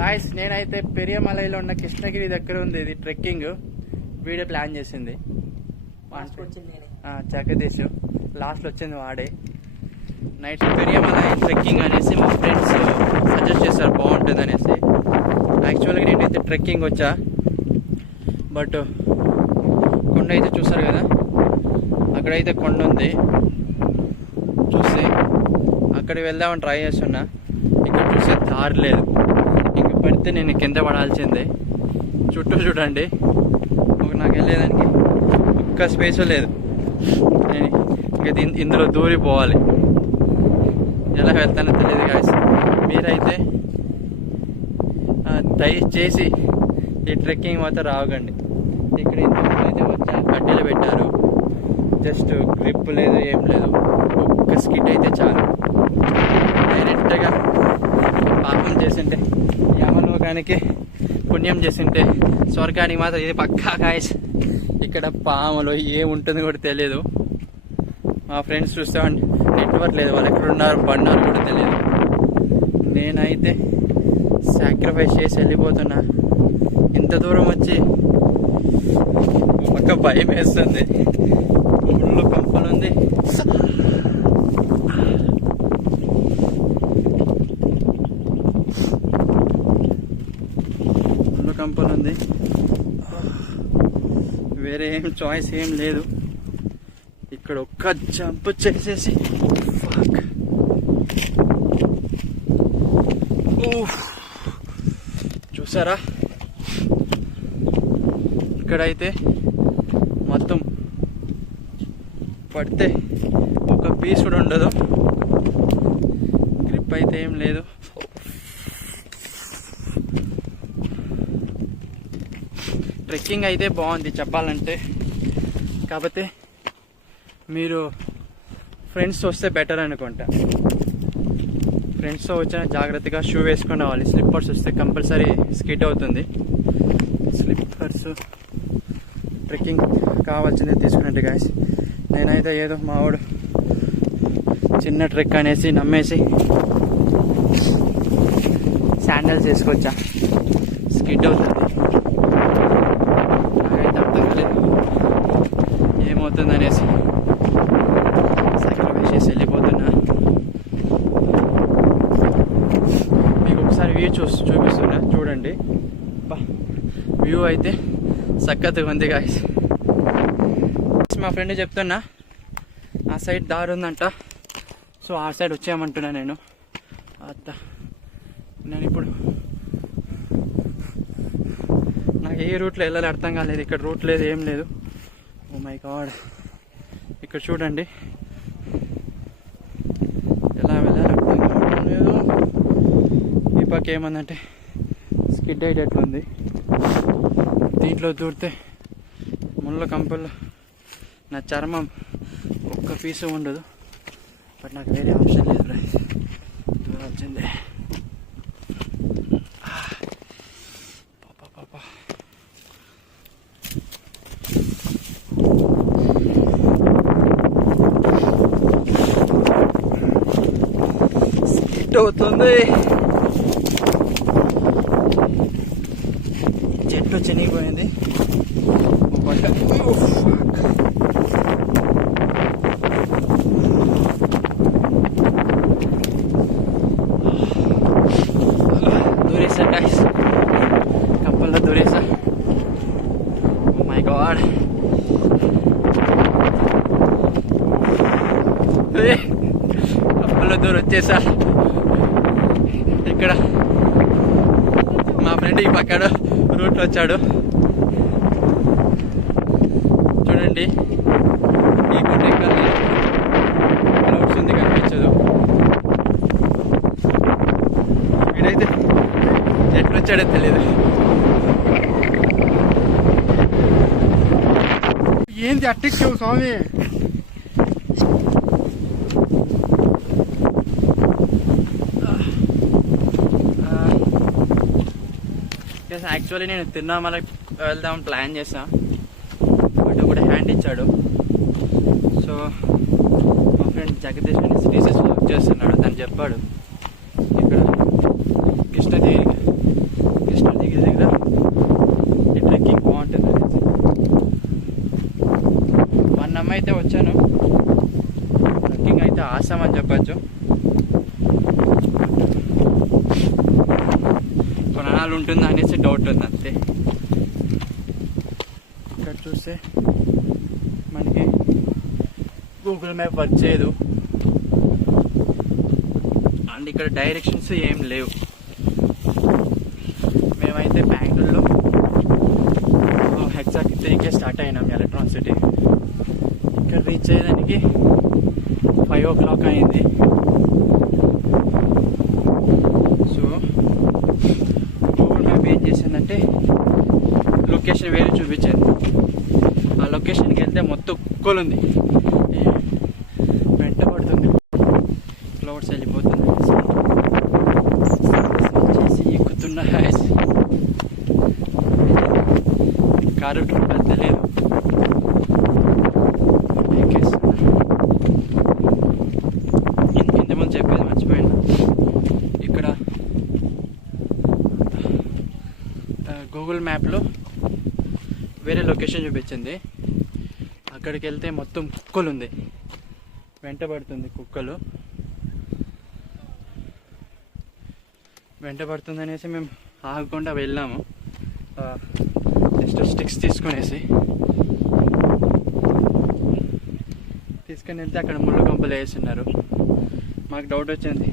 Guys నేనైతే పెరియమలైలో ఉన్న కృష్ణగిరి దగ్గర ఉంది ఇది ట్రెక్కింగ్. వీడియో ప్లాన్ చేసింది జగదీష్, లాస్ట్లో వచ్చింది వాడే. నైట్ పెరియమలై ట్రెక్కింగ్ అనేసి మా ఫ్రెండ్స్ సజెస్ట్ చేశారు, బాగుంటుంది అనేసి. యాక్చువల్గా నేనైతే ట్రెక్కింగ్ వచ్చా, బట్ కొండ అయితే చూసారు కదా, అక్కడైతే కొండ ఉంది చూసి అక్కడికి వెళ్దామని ట్రై చేస్తున్నా. ఇక్కడ చూస్తే దారి లేదు, ఇంక పడితే నేను కింద పడాల్సిందే. చుట్టూ చూడండి, నాకు వెళ్ళేదానికి ఒక్క స్పేస్ లేదు. నేను ఇంకా ఇందులో దూరిపోవాలి, ఎలా వెళ్తానో తెలియదు గాయస్. మీరైతే దయచేసి ఈ ట్రెక్కింగ్ మాత్రం రావకండి. ఇక్కడ ఇంతకుముందు అయితే వచ్చా, కడ్డీలు పెట్టారు, జస్ట్ గ్రిప్ లేదు, ఏం లేదు. ఒక్క స్కిట్ అయితే చాలు. డైరెక్ట్గా పాపం చేసింటే యమలోకానికి, పుణ్యం చేసింటే స్వర్గానికి మాత్రం ఇది పక్కా గాయస్. ఇక్కడ పాములు ఏముంటుందో కూడా తెలియదు. మా ఫ్రెండ్స్ చూస్తామండి, నెట్వర్క్ లేదు, వాళ్ళు ఎక్కడున్నారు పడినారు కూడా తెలియదు. నేనైతే సాక్రిఫైస్ చేసి వెళ్ళిపోతున్నా. ఇంత దూరం వచ్చి ఒక భయం వేస్తుంది, ముళ్ళు కంపలుంది. ముళ్ళు కంపలుంది, వేరే ఏం చాయిస్ ఏం లేదు. ఇక్కడ ఒక్క జంప్ చేసేసి చూసారా, ఇక్కడైతే మొత్తం పడితే ఒక పీస్ కూడా ఉండదు, గ్రిప్ అయితే ఏం లేదు. ట్రెక్కింగ్ అయితే బాగుంది చెప్పాలంటే, కాకపోతే మీరు ఫ్రెండ్స్తో వస్తే బెటర్ అనుకుంటా. ఫ్రెండ్స్తో వచ్చిన జాగ్రత్తగా షూ వేసుకొని రావాలి. స్లిప్పర్స్ వస్తే కంపల్సరీ స్కిడ్ అవుతుంది. స్లిప్పర్స్ ట్రెక్కింగ్ కావాల్సిందే తీసుకున్నట్టు గాయస్. నేనైతే ఏదో మావాడు చిన్న ట్రెక్ అనేసి నమ్మేసి శాండల్స్ వేసుకొచ్చా, స్కిడ్ అవుతుంది. నాకైతే అర్థం కాలేదు ఏమవుతుంది అనేసి సాక్రిఫైస్ చేసి వెళ్ళిపోతున్నా. మీకు ఒకసారి వ్యూ చూపిస్తున్నా చూడండి. వ్యూ అయితే సక్కత్తుగా ఉంది గాయస్. మా ఫ్రెండ్ చెప్తున్నా ఆ సైడ్ దారి ఉందంట, సో ఆ సైడ్ వచ్చేయమంటున్నా నేను. నేను ఇప్పుడు నాకు ఏ రూట్లో వెళ్ళాలి అర్థం కాలేదు. ఇక్కడ రూట్ లేదు, ఏం లేదు. ఓ మై గాడ్, ఇక్కడ చూడండి ఎలా వెళ్ళాలి అర్థం కావట్లేదు. ఈ పక్క ఏమందంటే స్కిడ్ అయ్యేటట్లుంది, దీంట్లో దూరితే ముళ్ళ కంపల్లో నా చర్మం ఒక్క పీసు ఉండదు. బట్ నాకు వేరే ఆప్షన్ లేదు, దూరాల్సిందే. స్కిట్ అవుతుంది, చెట్టు చెనిగిపోయింది. దూరేసా గాయ్స్, కప్పల్లో దూరేసా. ఓ మై గాడ్, కప్పల్లో దూరం వచ్చేసా. ఇక్కడ మా ఫ్రెండ్ ఈ పక్కన రూట్లో వచ్చాడు చూడండి. ఈ కొండ ఎక్కాలి, క్లౌడ్స్ ఉంది కనిపించదు. వీడైతే ఎట్లా వచ్చాడో తెలియదు. ఏంది అట్టెక్కావు స్వామి? యాక్చువల్లీ నేను తిరువణమల వెళ్దాం ప్లాన్ చేసా, బట్ ఒకటి హ్యాండ్ ఇచ్చాడు. సో మా ఫ్రెండ్ జగదీష్ అని టీసీస్ వర్క్ చేస్తున్నాడు, తను చెప్పాడు ఇక్కడ కృష్ణగిరి అయితే వచ్చాను. ట్రెక్కింగ్ అయితే ఆసం అని చెప్పచ్చు. కొనాలు ఉంటుందా అనేసి డౌట్ ఉంది అంతే. ఇక్కడ చూస్తే మనకి గూగుల్ మ్యాప్ వర్క్ చేయదు అండ్ ఇక్కడ డైరెక్షన్స్ ఏం లేవు. మేమైతే బెంగళూరులో ఎగ్జాక్ట్ 3కే స్టార్ట్ అయినాం ఎలక్ట్రానిక్ సిటీ. ఇక్కడ రీచ్ అయ్యేదానికి 5 o'clock అయింది. సో గూగుల్ మ్యాప్ ఏం చేసిందంటే లొకేషన్ వేరే చూపించింది. ఆ లొకేషన్కి వెళ్తే మొత్తం కుక్కలు ఉంది, వెంట పడుతుంది, క్లౌడ్స్ వెళ్ళిపోతుంది చేసి ఎక్కుతున్నా. కారు ట్రిప్ తెలియదు ఇంతకుముందు చెప్పేది మర్చిపోయాను. ఇక్కడ గూగుల్ మ్యాప్లో వేరే లొకేషన్ చూపించింది. అక్కడికి వెళ్తే మొత్తం కుక్కలు ఉంది, వెంటబడుతుంది. కుక్కలు వెంటబడుతుంది అనేసి మేము ఆగకుండా వెళ్ళాము. జస్ట్ స్టిక్స్ తీసుకొని వెళ్తే అక్కడ ముళ్ళు కంపలు వేస్తున్నారు. మాకు డౌట్ వచ్చింది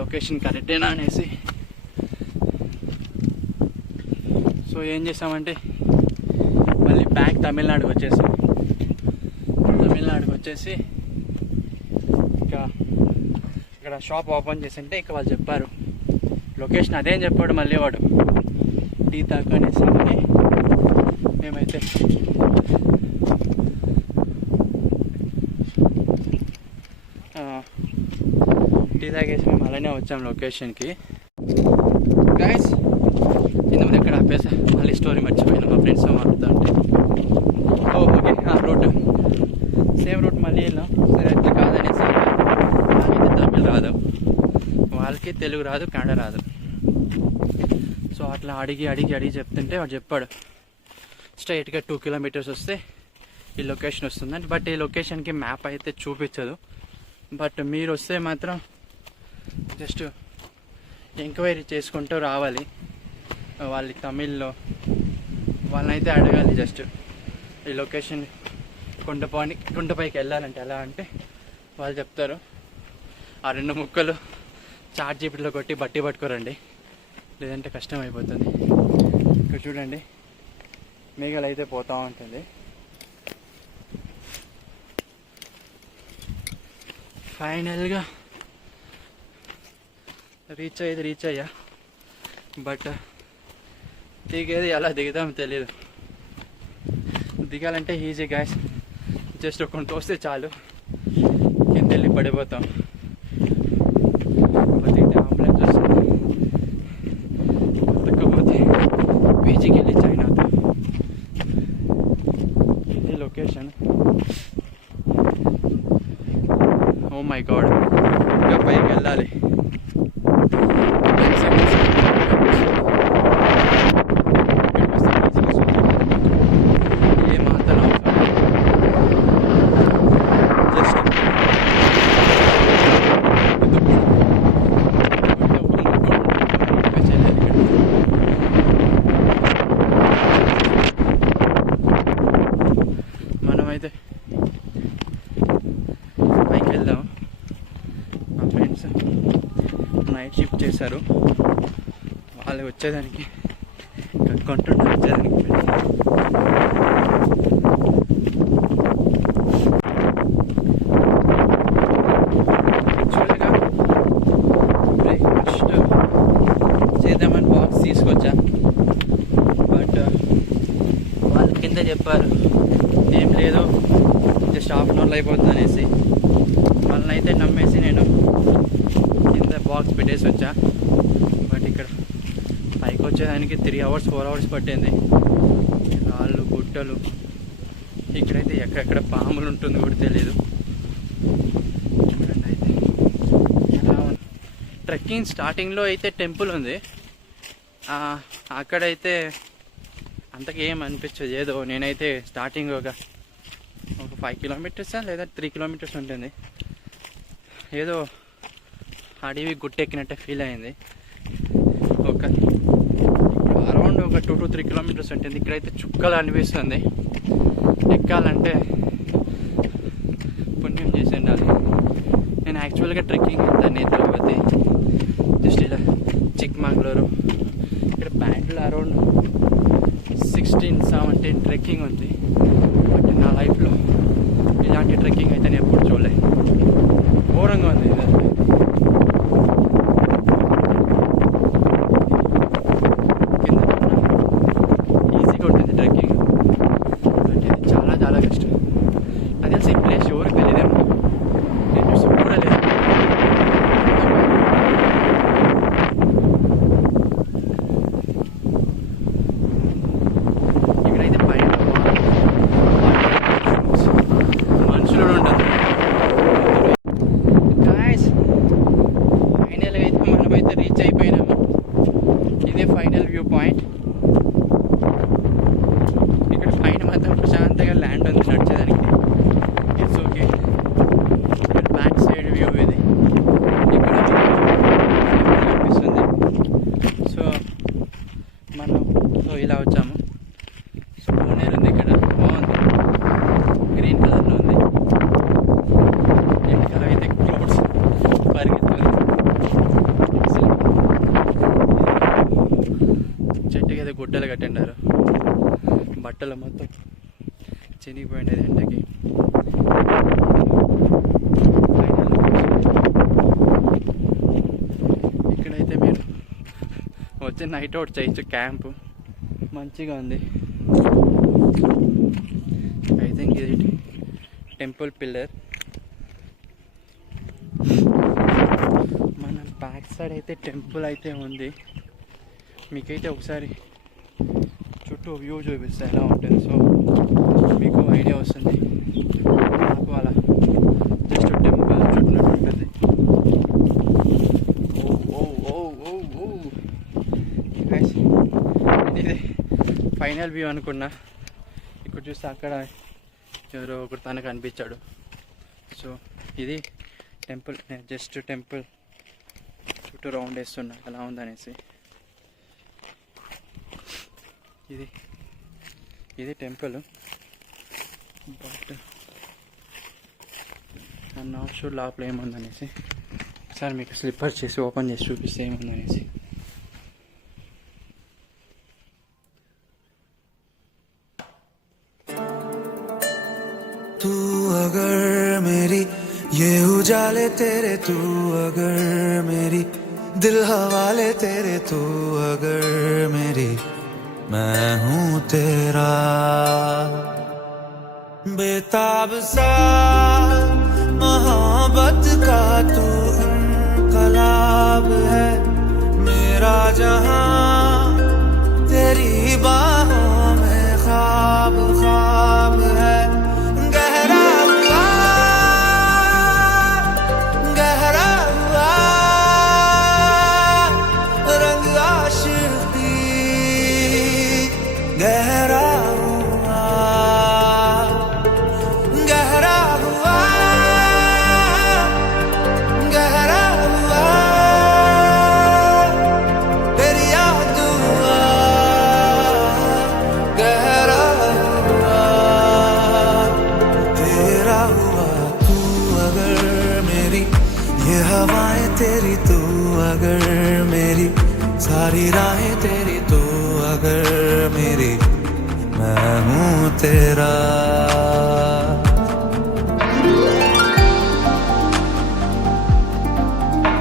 లొకేషన్ కరెక్టేనా అనేసి. సో ఏం చేసామంటే మళ్ళీ బ్యాక్ తమిళనాడుకి వచ్చేసి ఇంకా ఇక్కడ షాప్ ఓపెన్ చేసింటే ఇక వాళ్ళు చెప్పారు లొకేషన్ అదేం చెప్పాడు మళ్ళీ వాడు టీ తాగు అనేసి. మేమైతే టీ తాగేసి మేము అలానే వచ్చాం లొకేషన్కి. గైస్ ఇంతకుముందు ఎక్కడ ఆపేసా, మళ్ళీ స్టోరీ మర్చిపోయినా. మా ఫ్రెండ్స్ మాట్లాడుతుంటే ఓకే రూట్ సేమ్ రూట్ మళ్ళీ వెళ్ళాం. సరే అట్లా కాదనేసి నాకైతే తమిళ రాదు, వాళ్ళకి తెలుగు రాదు, కన్నడ రాదు. సో అట్లా అడిగి చెప్తుంటే వాడు చెప్పాడు స్ట్రైట్గా 2 kilometers వస్తే ఈ లొకేషన్ వస్తుందండి. బట్ ఈ లొకేషన్కి మ్యాప్ అయితే చూపించదు. బట్ మీరు వస్తే మాత్రం జస్ట్ ఎంక్వైరీ చేసుకుంటూ రావాలి. వాళ్ళకి తమిళ్లో వాళ్ళనైతే అడగాలి. జస్ట్ ఈ లొకేషన్ కొండపైకి వెళ్ళాలంటే ఎలా అంటే వాళ్ళు చెప్తారు. ఆ 2 ముక్కలు చాట్ జీపీటీలో కొట్టి బట్టి పట్టుకోరండి, లేదంటే కష్టం అయిపోతుంది. ఇక్కడ చూడండి మేఘాలు అయితే పోతూ ఉంటుంది. ఫైనల్గా రీచ్ అయ్యా. బట్ దిగేది ఎలా దిగుతామో తెలియదు. దిగాలంటే ఈజీ గాయస్, జస్ట్ ఒక తోస్తే చాలు కింద వెళ్ళి పడిపోతాం. అంబులెన్స్ వస్తుంది, తగ్గపోతే పీజీకి వెళ్ళి జాయిన్ అవుతాం. ఇది లొకేషన్. ఓ మై గాడ్, ఇంకా పైకి వెళ్ళాలి. మనమైతే పైకి వెళ్దాం. మా ఫ్రెండ్స్ నైట్ షిఫ్ట్ చేశారు, వాళ్ళు వచ్చేదానికి కట్టుకుంటున్నారు. వచ్చేదానికి యాక్చువల్గా బ్రేక్ఫాస్ట్ చేద్దామని బాక్స్ తీసుకొచ్చా. బట్ వాళ్ళ కింద చెప్పారు ఏం లేదు జస్ట్ హాఫ్ అన్ అవర్లో అయిపోతుంది అనేసి. వాళ్ళని అయితే నమ్మేసి నేను కింద బాక్స్ పెట్టేసి వచ్చా. బట్ ఇక్కడ పైకి వచ్చేదానికి 3 hours 4 hours పట్టింది. రాళ్ళు గుట్టలు, ఇక్కడైతే ఎక్కడెక్కడ పాములు ఉంటుంది కూడా తెలీదు. చూడండి అయితే ఎలా ఉంది. ట్రెక్కింగ్ స్టార్టింగ్లో అయితే టెంపుల్ ఉంది, అక్కడైతే అంతకేం అనిపించదు. ఏదో నేనైతే స్టార్టింగ్ ఒక 5 కిలోమీటర్స్ లేదా 3 కిలోమీటర్స్ ఉంటుంది. ఏదో అడవి గుట్టెక్కినట్టే ఫీల్ అయింది. ఒక అరౌండ్ ఒక 2 to 3 కిలోమీటర్స్ ఉంటుంది. ఇక్కడైతే చుక్కలు అనిపిస్తుంది. ఎక్కాలంటే పుణ్యం చేసి ఉండాలి. నేను యాక్చువల్గా ట్రెక్కింగ్ వెళ్తాను నేత్రావతి, జస్ట్ ఇలా చిక్మంగళూరు, ఇక్కడ బ్యాండ్లో అరౌండ్ 16-17 ట్రెక్కింగ్ ఉంది. బట్ నా లైఫ్లో ఇలాంటి ట్రెక్కింగ్ అయితే నేను ఎప్పుడు చూడలేదు. ఘోరంగా ఉంది ఇది. కింద ఈజీగా ఉంటుంది ట్రెక్కింగ్, బట్ ఇది చాలా చాలా కష్టం. అది తెలిసి ఈ ప్లేస్ ఎవరికి తెలియదేమో, నేను చూసి కూడా లేదు. ఇక్కడైతే పైన మనుషులు ఉంటుంది. ఫైనల్గా అయితే మనమైతే రీచ్ అయిపోయినాము. ఇదే ఫైనల్ వ్యూ పాయింట్. ఇక్కడ పైన మాత్రం ప్రశాంతంగా ల్యాండ్ ఉంది నడిచేదానికి. It's okay. ఇక్కడ బ్యాక్ సైడ్ వ్యూ ఇది. ఇక్కడ కనిపిస్తుంది. సో ఇలా వచ్చాము. సో పూణేరు ఉంది ఇక్కడ, బాగుంది, గ్రీన్ కలర్లో ఉంది. ఇక్కడ అయితే క్లౌడ్స్ పరిగెత్తుంది. చెట్టుకి అయితే గుడ్డలు కట్టిండారు. బట్టలు మొత్తం చినిగిపోయినది ఎండకి. ఇక్కడైతే మీరు వచ్చి నైట్ అవుట్ చేయొచ్చు. క్యాంపు మంచిగా ఉంది. ఐ థింక్ ఇది టెంపుల్ పిల్లర్. మన బ్యాక్ సైడ్ అయితే టెంపుల్ అయితే ఉంది. మీకైతే ఒకసారి చుట్టూ వ్యూ చూపిస్తే ఎలా ఉంటుంది, సో మీకు ఐడియా వస్తుంది. నాకు అలా జస్ట్ టెంపుల్ చుట్టినట్టు ఉంటుంది. ఇది ఫైనల్ వ్యూ అనుకున్నా. ఇక్కడ చూస్తే అక్కడ ఎవరో ఒకరు తనకు అనిపించాడు. సో ఇది టెంపుల్. నేను జస్ట్ టెంపుల్ చుట్టూ రౌండ్ వేస్తున్నా ఎలా ఉందనేసి. ఇది temple, but I'm not sure లోపల ఏముందనేసి. ఒకసారి మీకు స్లిప్పర్ చేసి ఓపెన్ చేసి చూపిస్తే ఏముందనేసి. तू अगर मेरी ये उजाले तेरे, तू अगर मेरी दिल हवाले तेरे, तू अगर मेरी मैं हूँ तेरा। बेताब सा मोहब्बत का तू इनकलाब है, मेरा जहां तेरी बाहों में ख्वाब ख्वाब है। गहरा हुआ रंग आशिकी, गहरा हुआ तेरी याद हुआ, गहरा हुआ तेरा हुआ। तू अगर मेरी ये हवाएं तेरी, तू अगर मेरी सारी राहें तेरी, तू अगर मेरी मैं हूँ तेरा।